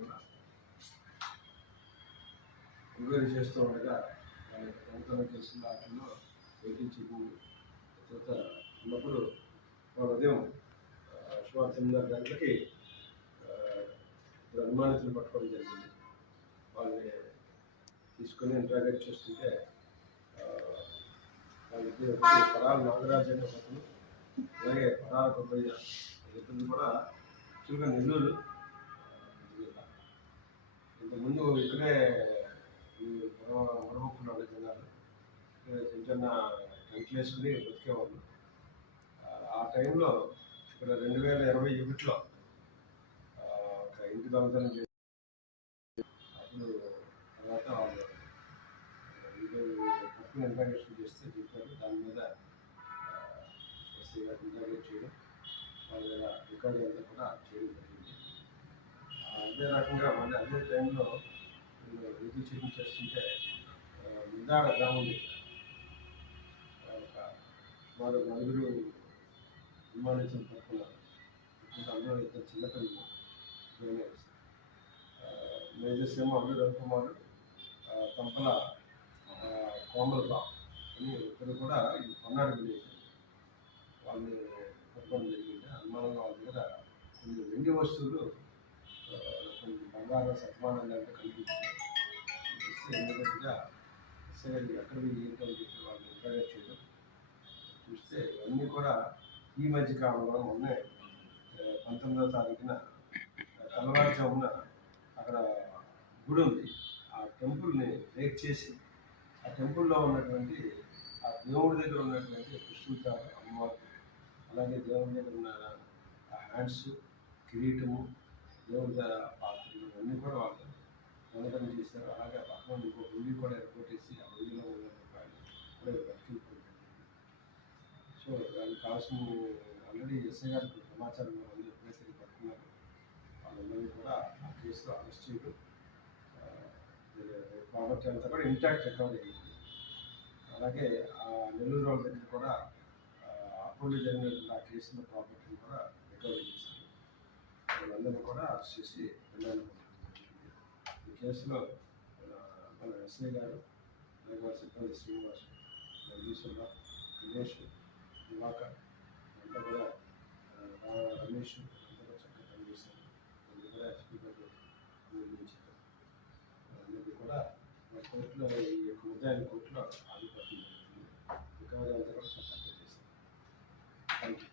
కూడా ఎంక్వైరీ చేస్తూ ఉండగా వాళ్ళ యొక్క దొంగతనం కేసుల వాటిల్లో వేధించి తర్వాత ఉన్నప్పుడు వాళ్ళ ఉదయం సుమారు 9:30 గంటలకి అనుమానితులు పట్టుకోవడం జరిగింది. వాళ్ళని తీసుకొని ఇంటరాగేట్ చేస్తుంటే వాళ్ళకి పరాల నాగరాజు అనే ఒకరు, అలాగే పరాల కొబ్బయ్య ఇద్దరు కూడా యాక్చువల్గా నెల్లూరు. ఇంతకుముందు ఇక్కడే మరొకరు జనాలు చిన్న చిన్న టెంట్లు వేసుకుని బతికేవాళ్ళు. ఆ టైంలో ఇక్కడ 2021లో ఒక ఇంటి దొంగతనం చేసి అప్పుడు తర్వాత వాళ్ళు తప్పులు ఇంట్రాగేషన్ చేస్తే చెప్పారు. దాని మీద ఎస్ఐ గారు ఇంట్రాగేట్ చేయడం, వాళ్ళ మీద రికార్డు అంతా కూడా చేయడం జరిగింది. అదే రకంగా మళ్ళీ అదే టైంలో వెహికల్ చెకింగ్ చేస్తుంటే ముద్దాడ గ్రామం ఒక సుమారు 4 అనుమానితులు పట్టుకున్నారు. అందులో 2 చిన్నపిల్లలు జూనియర్స్. మేజర్స్ ఏమో అల్లు రవికుమార్, తంపల కోమలరావు అని ఇద్దరు కూడా ఈ పన్నాడు విలేజ్ వాళ్ళని పట్టుకోవడం జరిగింది. అనుమానంగా వాళ్ళ దగ్గర కొన్ని వెండి వస్తువులు, కొన్ని బంగారం సత్మానం లాంటి కనిపించింది. ఇమీడియట్గా ఎస్ఐ గారికి ఎక్కడ ఏంటో అని చెప్పి వాళ్ళని ఇంటరాగేట్ చేయడం చూస్తే ఇవన్నీ కూడా ఈ మధ్య కాలంలో మొన్నే 19వ తారీఖున తెల్లవారుజామున అక్కడ గుడి ఉంది, ఆ టెంపుల్ని బ్రేక్ చేసి ఆ టెంపుల్లో ఉన్నటువంటి ఆ దేవుడి దగ్గర ఉన్నటువంటి కృష్ణుడు అమ్మవారు, అలాగే దేవుడి దగ్గర ఉన్న ఆ హ్యాండ్స్, కిరీటము, దేవుడి పాత్రలు ఇవన్నీ కూడా వాళ్ళు దొంగతనం చేశారు. అలాగే పక్కన ఇంకో గుడి కూడా ఎరగొట్టేసి ఆ గుడిలో ఉన్న కూడా బతికిపోయింది. సో దానికి కావాల్సిన ఆల్రెడీ ఎస్ఐ గారికి సమాచారం అందరూ ఎప్పుడైతే పట్టుకున్నారు వాళ్ళందరినీ కూడా ఆ కేసులో అరెస్ట్ చేయడం, ప్రాపర్టీ అంతా కూడా ఇంటాక్ట్ రికవరీ అయ్యింది. అలాగే ఆ నెల్లూరు వాళ్ళ దగ్గర కూడా అపోలో జరిగినటువంటి ఆ కేసులో ప్రాపర్టీని కూడా రికవరీ చేశారు. వాళ్ళందరినీ కూడా అరెస్ట్ చేసి వెళ్ళాలి. ఈ కేసులో మన ఎస్ఐ గారు, అలాగే వాళ్ళ సిబ్బంది శ్రీనివాస్, ఈశ్వరరావు, దినేష్, దివాకర్ అంతా కూడా రమేష్ అంతా కూడా చక్కగా పనిచేశారు. అందరూ కూడా ఎస్పీ గారు నిర్ణయించారు. అందరికీ కూడా కోర్టులో ఈ యొక్క ముద్దాయిల కోర్టులో ఆధిపత్యం జరుగుతుంది. రికవరీ అంతా కూడా చక్కగా చేశారు. Thank you.